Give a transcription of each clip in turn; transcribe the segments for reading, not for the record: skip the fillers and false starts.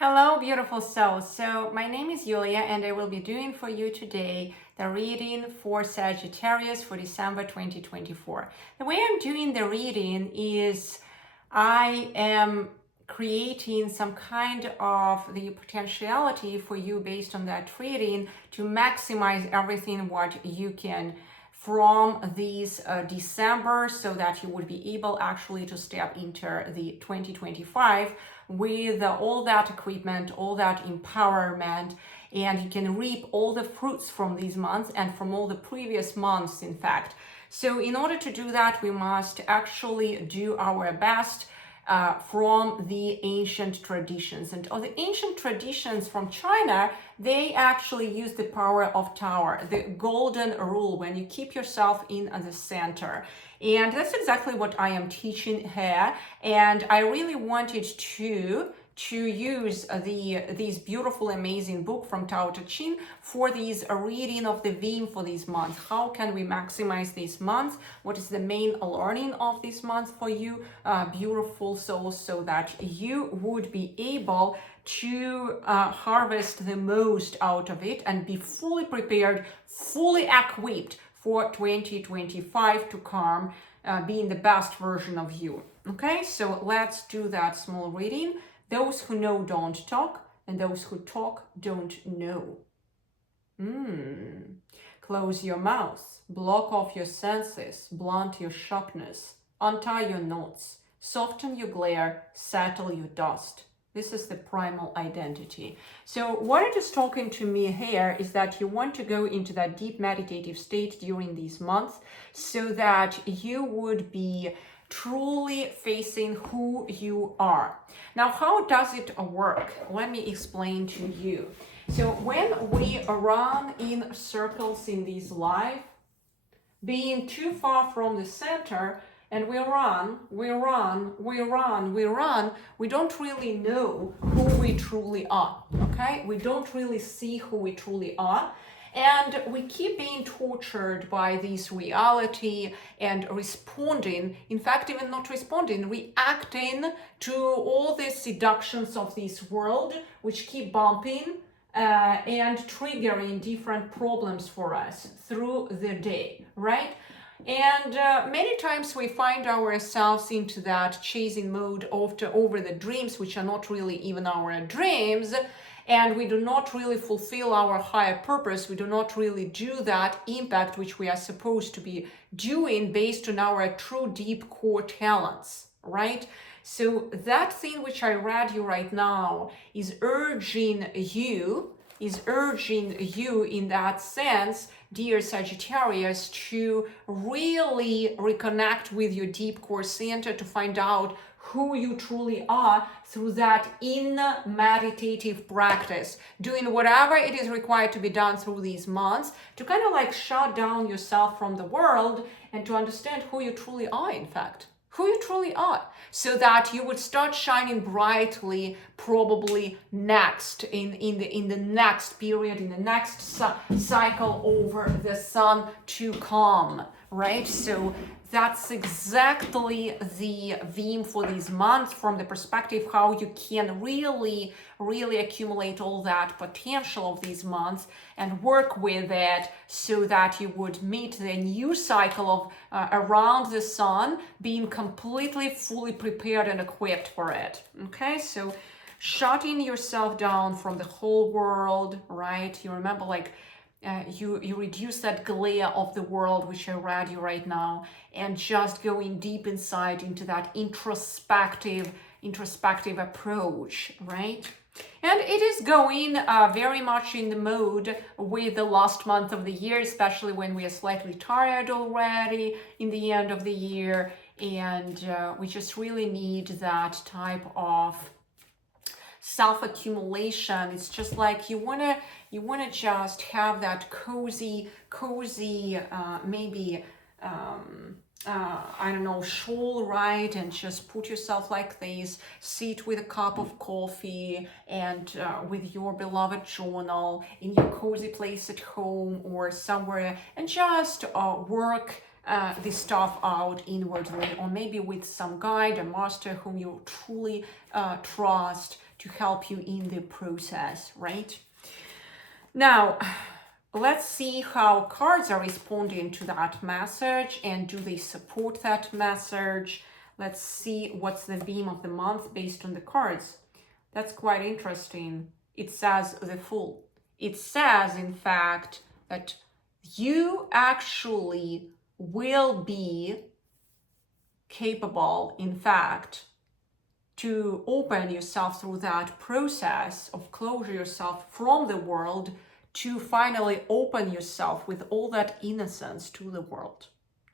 Hello, beautiful souls. So my name is Yulia and I will be doing for you today the reading for Sagittarius for December 2024. The way I'm doing the reading is I am creating some kind of the potentiality for you based on that reading to maximize everything what you can from this December, so that you would be able actually to step into the 2025 with all that equipment, all that empowerment, and you can reap all the fruits from these months and from all the previous months, in fact. So in order to do that, we must actually do our best from the ancient traditions. And of the ancient traditions from China, they actually use the power of Tower, the golden rule, when you keep yourself in the center. And that's exactly what I am teaching here. And I really wanted to use these beautiful, amazing book from Tao Te Ching for these reading of the theme for these months. How can we maximize these months? What is the main learning of this month for you, beautiful souls, so that you would be able to harvest the most out of it and be fully prepared, fully equipped for 2025 to come, being the best version of you. Okay, so let's do that small reading. Those who know don't talk, and those who talk don't know. Close your mouth, block off your senses, blunt your sharpness, untie your knots, soften your glare, settle your dust. This is the primal identity. So what it is talking to me here is that you want to go into that deep meditative state during these months so that you would be truly facing who you are. Now, how does it work? Let me explain to you. So when we run in circles in this life, being too far from the center, and we run, we don't really know who we truly are, okay? We don't really see who we truly are. And we keep being tortured by this reality and responding, in fact, even not responding, reacting to all the seductions of this world, which keep bumping and triggering different problems for us through the day, right? And many times we find ourselves into that chasing mode over the dreams, which are not really even our dreams. And we do not really fulfill our higher purpose. We do not really do that impact which we are supposed to be doing based on our true deep core talents, right? So that thing which I read you right now is urging you in that sense, dear Sagittarius, to really reconnect with your deep core center, to find out who you truly are through that inner meditative practice, doing whatever it is required to be done through these months to kind of like shut down yourself from the world and to understand who you truly are, in fact. Who you truly are, so that you would start shining brightly probably next in the next period, in the next cycle over the sun to come, right? So that's exactly the theme for these months, from the perspective how you can really accumulate all that potential of these months and work with it so that you would meet the new cycle of around the sun, being completely fully prepared and equipped for it. Okay, so shutting yourself down from the whole world, right? You remember, like, you reduce that glare of the world, which I read you right now, and just going deep inside into that introspective approach, right? And it is going very much in the mode with the last month of the year, especially when we are slightly tired already in the end of the year, and we just really need that type of self-accumulation. It's just like you wanna just have that cozy maybe I don't know, shawl, right? And just put yourself like this, sit with a cup of coffee and with your beloved journal in your cozy place at home or somewhere, and just work this stuff out inwardly, or maybe with some guide, a master whom you truly trust, to help you in the process, right? Now, let's see how cards are responding to that message, and do they support that message. Let's see what's the theme of the month based on the cards. That's quite interesting. It says the Fool. It says, in fact, that you actually will be capable, in fact, to open yourself through that process of closure yourself from the world, to finally open yourself with all that innocence to the world.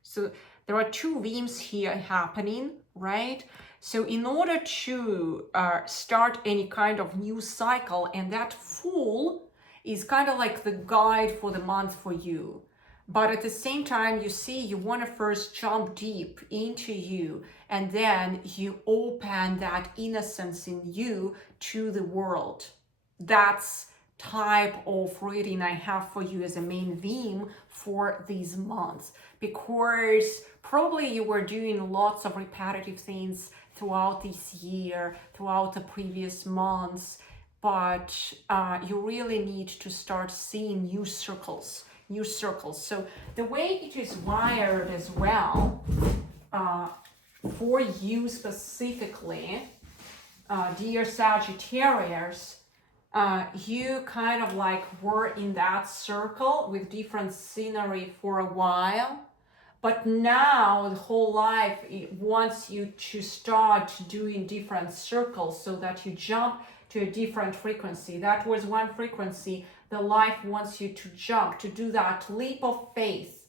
So there are two themes here happening, right? So in order to start any kind of new cycle, and that Fool is kind of like the guide for the month for you. But at the same time, you see, you want to first jump deep into you, and then you open that innocence in you to the world. That's type of reading I have for you as a main theme for these months, because probably you were doing lots of repetitive things throughout this year, throughout the previous months, but you really need to start seeing new circles. So the way it is wired as well, for you specifically, dear Sagittarius, you kind of like were in that circle with different scenery for a while, but now the whole life it wants you to start doing different circles so that you jump to a different frequency. That was one frequency. The life wants you to jump, to do that leap of faith.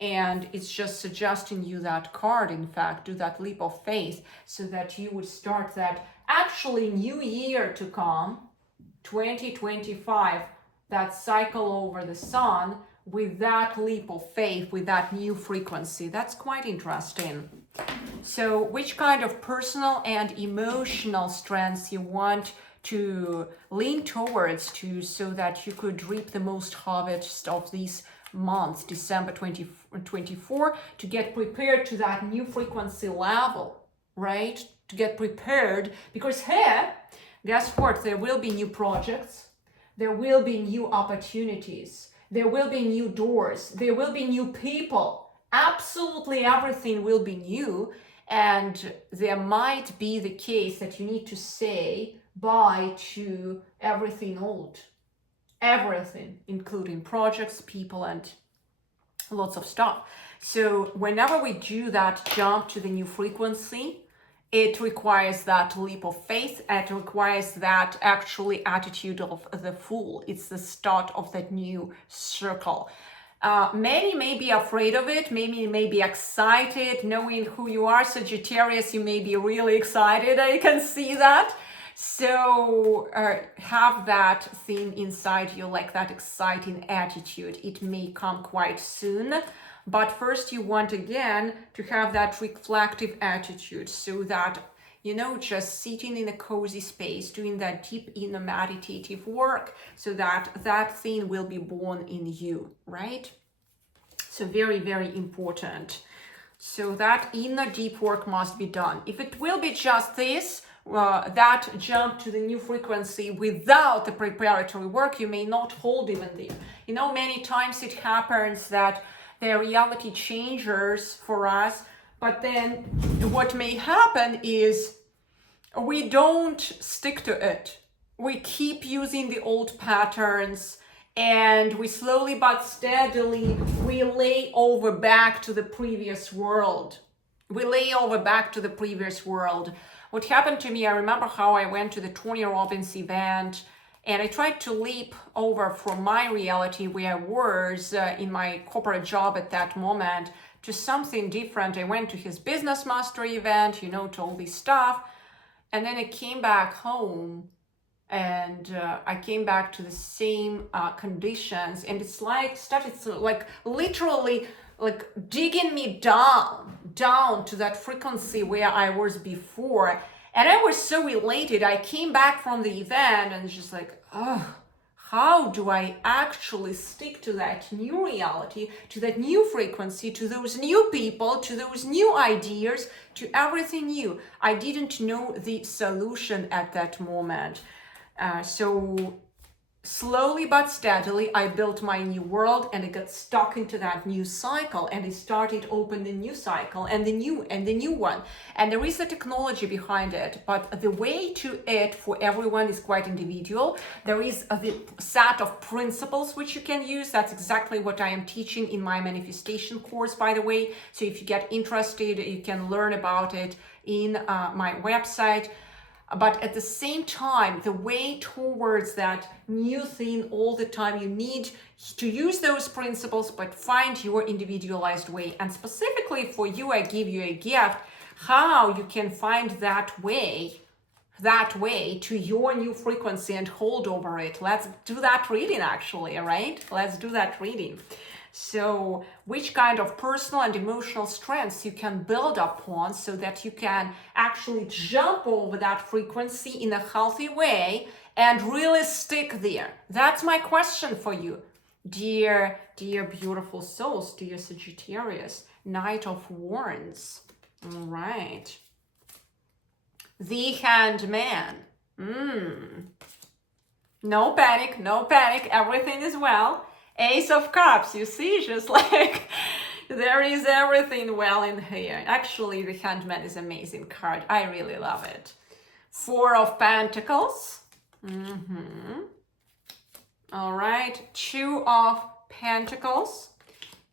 And it's just suggesting you that card, in fact, do that leap of faith so that you would start that actually new year to come, 2025, that cycle over the sun with that leap of faith, with that new frequency. That's quite interesting. So which kind of personal and emotional strengths you want to lean towards to, so that you could reap the most harvest of this month, December 2024, to get prepared to that new frequency level, right? To get prepared, because here, guess what? There will be new projects, there will be new opportunities, there will be new doors, there will be new people. Absolutely everything will be new, and there might be the case that you need to say bye to everything old. Everything, including projects, people, and lots of stuff. So whenever we do that jump to the new frequency, it requires that leap of faith. It requires that actually attitude of the Fool. It's the start of that new circle. Many may be afraid of it. Maybe you may be excited knowing who you are. Sagittarius, you may be really excited. I can see that. So have that theme inside you, like that exciting attitude. It may come quite soon. But first you want, again, to have that reflective attitude, so that, you know, just sitting in a cozy space, doing that deep inner meditative work, so that that thing will be born in you, right? So very, very important. So that inner deep work must be done. If it will be just this, that jump to the new frequency without the preparatory work, you may not hold even there. You know, many times it happens that they're reality changers for us, but then what may happen is we don't stick to it. We keep using the old patterns, and we slowly but steadily relay over back to the previous world. What happened to me, I remember how I went to the Tony Robbins event, and I tried to leap over from my reality, where I was in my corporate job at that moment, to something different. I went to his Business Master event, you know, to all this stuff. And then I came back home, and I came back to the same conditions. And it's like, started to, like, literally, like, digging me down to that frequency where I was before. And I was so elated. I came back from the event and just like, oh, How do I actually stick to that new reality, to that new frequency, to those new people, to those new ideas, to everything new? I didn't know the solution at that moment. So slowly but steadily, I built my new world, and I got stuck into that new cycle, and it started open the new cycle and the new one. And there is a technology behind it, but the way to it for everyone is quite individual. There is the set of principles which you can use. That's exactly what I am teaching in my manifestation course, by the way. So if you get interested, you can learn about it in my website. But at the same time, the way towards that new thing all the time, you need to use those principles, but find your individualized way. And specifically for you, I give you a gift, how you can find that way to your new frequency and hold over it. Let's do that reading actually, all right? Let's do that reading. So which kind of personal and emotional strengths you can build upon so that you can actually jump over that frequency in a healthy way and really stick there. That's my question for you. Dear beautiful souls, dear Sagittarius, Knight of Wands. All right. The Hanged Man. No panic, no panic. Everything is well. Ace of Cups, you see, just like there is everything well in here. Actually, the Hanged Man is an amazing card. I really love it. Four of Pentacles. All right, Two of Pentacles.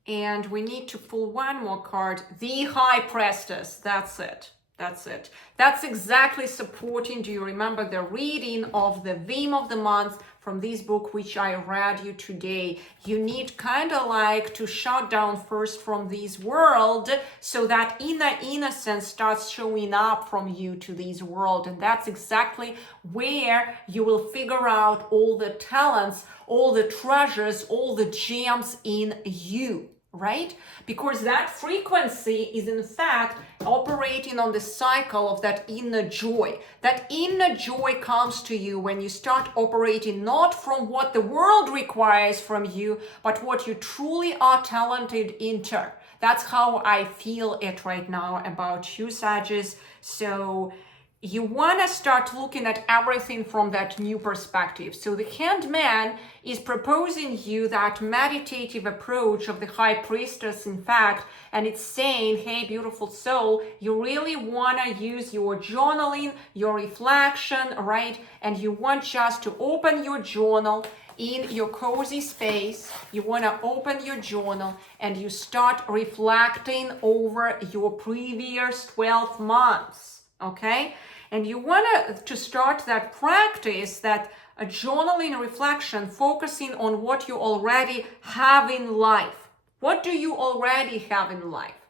And we need to pull one more card. The High Priestess. That's it. That's it. That's exactly supporting. Do you remember the reading of the theme of the month from this book, which I read you today? You need kind of like to shut down first from this world so that inner innocence starts showing up from you to this world. And that's exactly where you will figure out all the talents, all the treasures, all the gems in you. Right? Because that frequency is in fact operating on the cycle of that inner joy. That inner joy comes to you when you start operating not from what the world requires from you, but what you truly are talented into. That's how I feel it right now about you, Sagittarius. So you want to start looking at everything from that new perspective. So the Hanged Man is proposing you that meditative approach of the High Priestess, in fact, and it's saying, hey, beautiful soul, you really want to use your journaling, your reflection, right? And you want just to open your journal in your cozy space. You want to open your journal and you start reflecting over your previous 12 months, okay? And you want to start that practice, that journaling reflection, focusing on what you already have in life. What do you already have in life?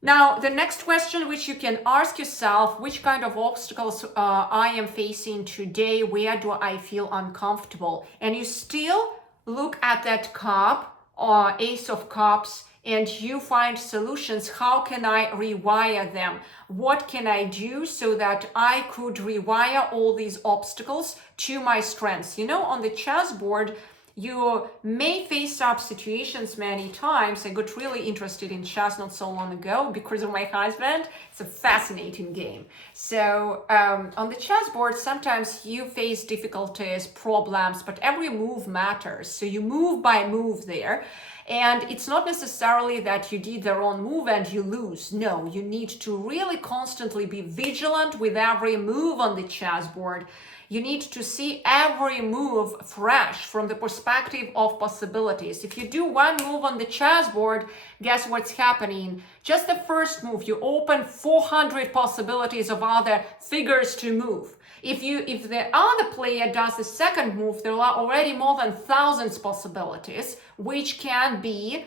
Now, the next question which you can ask yourself, which kind of obstacles I am facing today? Where do I feel uncomfortable? And you still look at that cup or Ace of Cups, and you find solutions. How can I rewire them? What can I do so that I could rewire all these obstacles to my strengths? You know, on the chessboard, you may face up situations many times. I got really interested in chess not so long ago because of my husband. It's a fascinating game. So on the chessboard, sometimes you face difficulties, problems, but every move matters. So you move by move there. And it's not necessarily that you did the wrong move and you lose. No, you need to really constantly be vigilant with every move on the chessboard. You need to see every move fresh from the perspective of possibilities. If you do one move on the chessboard, guess what's happening? Just the first move, you open 400 possibilities of other figures to move. If the other player does the second move, there are already more than thousands possibilities which can be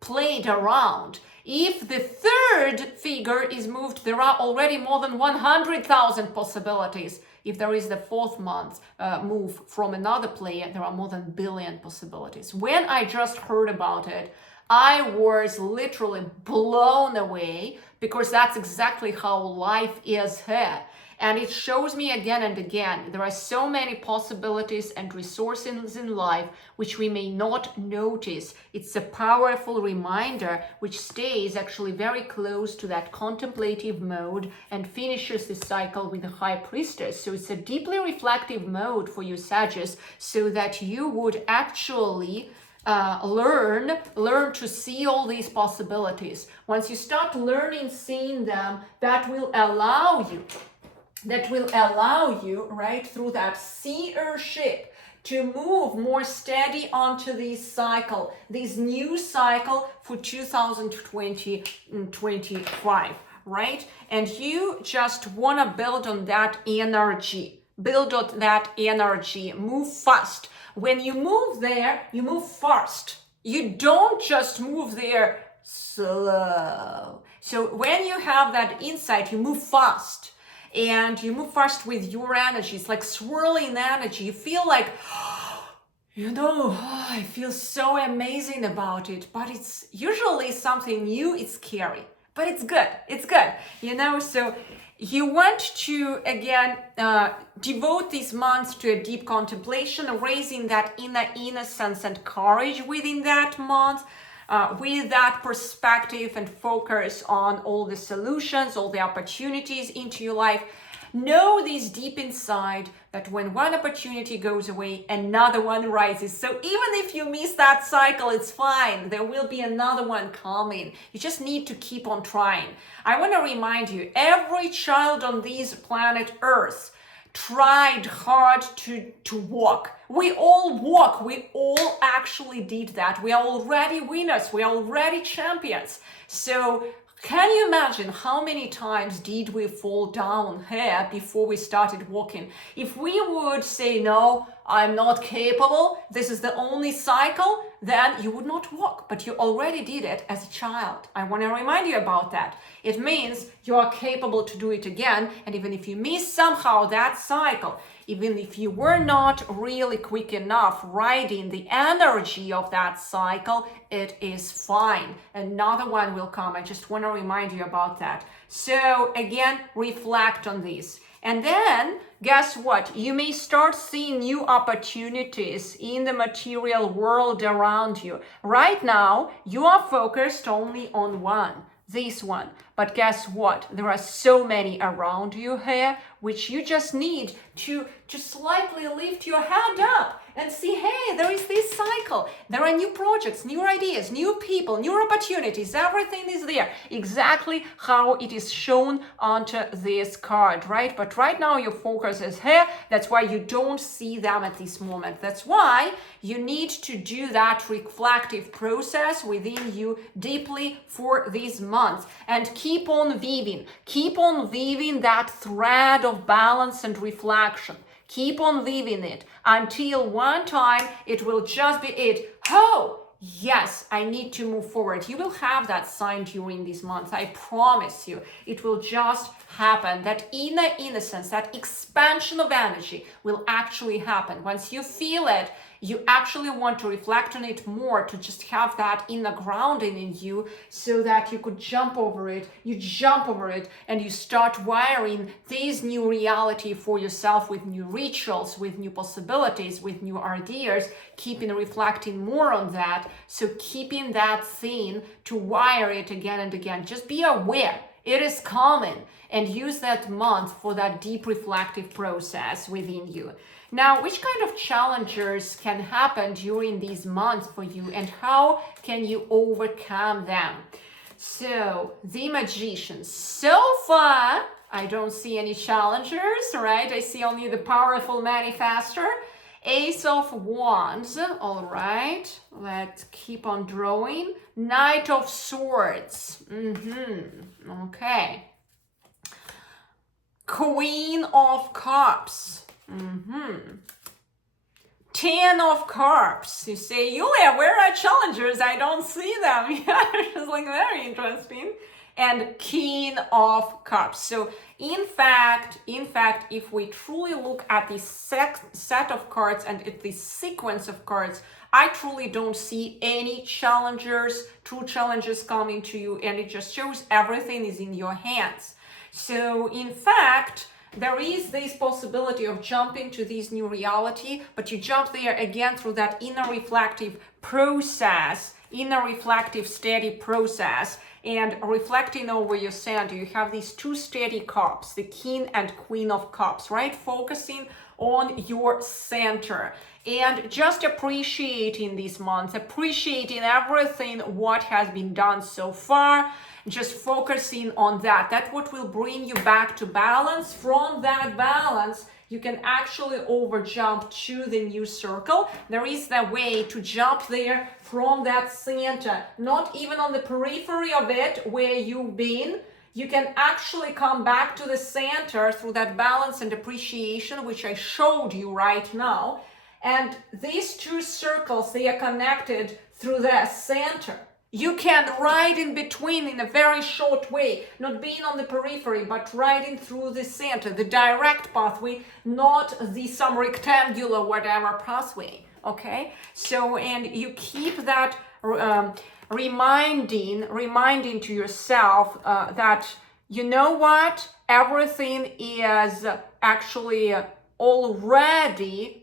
played around. If the third figure is moved, there are already more than 100,000 possibilities. If there is the fourth move from another player, there are more than 1 billion possibilities. When I just heard about it, I was literally blown away because that's exactly how life is here. And it shows me again and again, there are so many possibilities and resources in life which we may not notice. It's a powerful reminder which stays actually very close to that contemplative mode and finishes the cycle with the High Priestess. So it's a deeply reflective mode for you, Sagittarius, so that you would actually learn to see all these possibilities. Once you start learning, seeing them, that will allow you, right, through that seership to move more steady onto this new cycle for 2025, right? And you just want to build on that energy, move fast. When you move there, you move fast. You don't just move there slow. So when you have that insight, you move fast. And you move fast with your energy. It's like swirling energy. You feel like, I feel so amazing about it. But it's usually something new. It's scary. But it's good. So you want to, again, devote these months to a deep contemplation, raising that inner innocence and courage within that month. With that perspective and focus on all the solutions, all the opportunities into your life. Know this deep inside that when one opportunity goes away, another one rises. So even if you miss that cycle, it's fine. There will be another one coming. You just need to keep on trying. I want to remind you, every child on this planet Earth tried hard to walk. We all walk. We all actually did that. We are already winners. We are already champions. So can you imagine how many times did we fall down here before we started walking? If we would say, no, I'm not capable, this is the only cycle, then you would not walk, but you already did it as a child. I want to remind you about that. It means you are capable to do it again, and even if you miss somehow that cycle, even if you were not really quick enough riding the energy of that cycle, it is fine. Another one will come. I just want to remind you about that. So again, reflect on this. And then, guess what? You may start seeing new opportunities in the material world around you. Right now, you are focused only on this one. But guess what? There are so many around you here, which you just need to slightly lift your head up and see, hey, there is this cycle. There are new projects, new ideas, new people, new opportunities. Everything is there. Exactly how it is shown onto this card, right? But right now your focus is here. That's why you don't see them at this moment. That's why you need to do that reflective process within you deeply for these months. And keep on weaving that thread of balance and reflection. Keep on weaving it until one time it will just be it. Oh, yes, I need to move forward. You will have that sign during this month. I promise you. It will just happen. That inner innocence, that expansion of energy will actually happen. Once you feel it, you actually want to reflect on it more, to just have that inner grounding in you so that you could jump over it. You jump over it and you start wiring this new reality for yourself with new rituals, with new possibilities, with new ideas, keeping reflecting more on that. So keeping that thing to wire it again and again. Just be aware. It is coming, and use that month for that deep reflective process within you. Now, which kind of challenges can happen during these months for you, and how can you overcome them? So, the Magician. So far, I don't see any challengers, right? I see only the powerful manifester. Ace of Wands, all right. Let's keep on drawing. Knight of Swords. Okay. Queen of Cups. 10 of Cups. You say, Yulia, where are challengers? I don't see them. Yeah, it's like very interesting. And King of Cups. So in fact, if we truly look at this set of cards and at this sequence of cards, I truly don't see any challengers, true challenges coming to you, and it just shows everything is in your hands. So in fact, there is this possibility of jumping to this new reality, but you jump there again through that inner reflective process, inner reflective steady process, and reflecting over your center. You have these two steady cups, the King and Queen of Cups, right? Focusing on your center and just appreciating this month, appreciating everything what has been done so far, just focusing on that. That's what will bring you back to balance. From that balance, you can actually over jump to the new circle. There is the way to jump there from that center, not even on the periphery of it where you've been. You can actually come back to the center through that balance and appreciation, which I showed you right now. And these two circles, they are connected through the center. You can ride in between in a very short way, not being on the periphery, but riding through the center, the direct pathway, not the some rectangular whatever pathway, okay? So, and you keep that reminding to yourself that, you know what, everything is actually already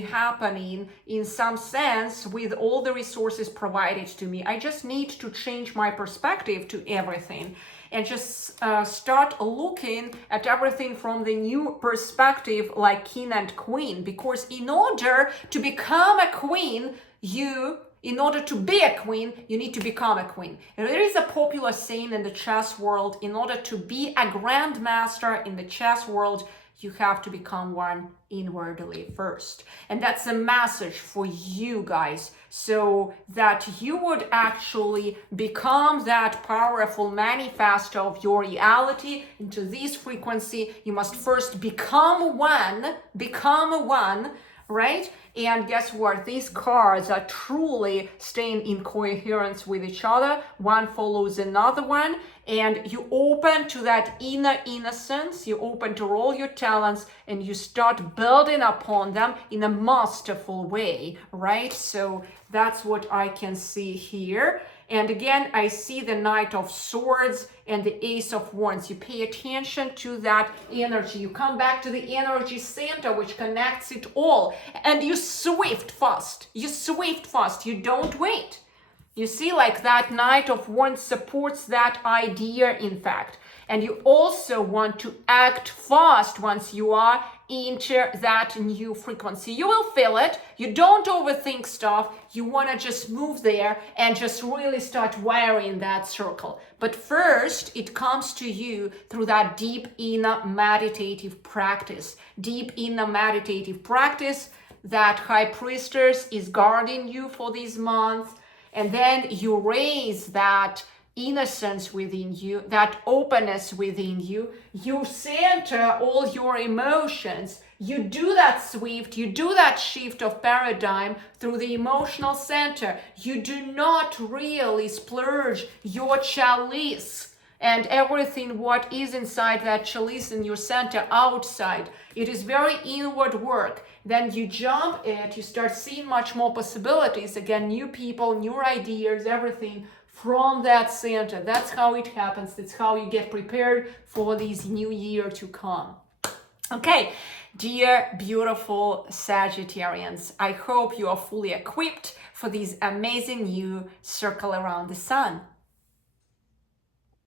happening in some sense with all the resources provided to me. I just need to change my perspective to everything and just start looking at everything from the new perspective, like king and queen. Because in order to become a queen, in order to be a queen, you need to become a queen. And there is a popular saying in the chess world, in order to be a grandmaster in the chess world, you have to become one inwardly first. And that's a message for you guys, so that you would actually become that powerful manifestor of your reality into this frequency. You must first become one, right? And guess what? These cards are truly staying in coherence with each other. One follows another one. And you open to that inner innocence. You open to all your talents and you start building upon them in a masterful way, right? So that's what I can see here. And again, I see the Knight of Swords and the Ace of Wands. You pay attention to that energy. You come back to the energy center, which connects it all. And you swift fast. You don't wait. You see, like that Knight of Wands supports that idea, in fact. And you also want to act fast once you are into that new frequency. You will feel it. You don't overthink stuff. You want to just move there and just really start wiring that circle. But first, it comes to you through that deep inner meditative practice. That High Priestess is guarding you for this month. And then you raise that innocence within you, that openness within you. You center all your emotions. You do that shift of paradigm through the emotional center. You do not really splurge your chalice and everything what is inside that chalice in your center outside. It is very inward work. Then you jump it, you start seeing much more possibilities. Again, new people, new ideas, everything from that center. That's how it happens. That's how you get prepared for this new year to come. Okay, dear beautiful Sagittarians, I hope you are fully equipped for this amazing new circle around the sun.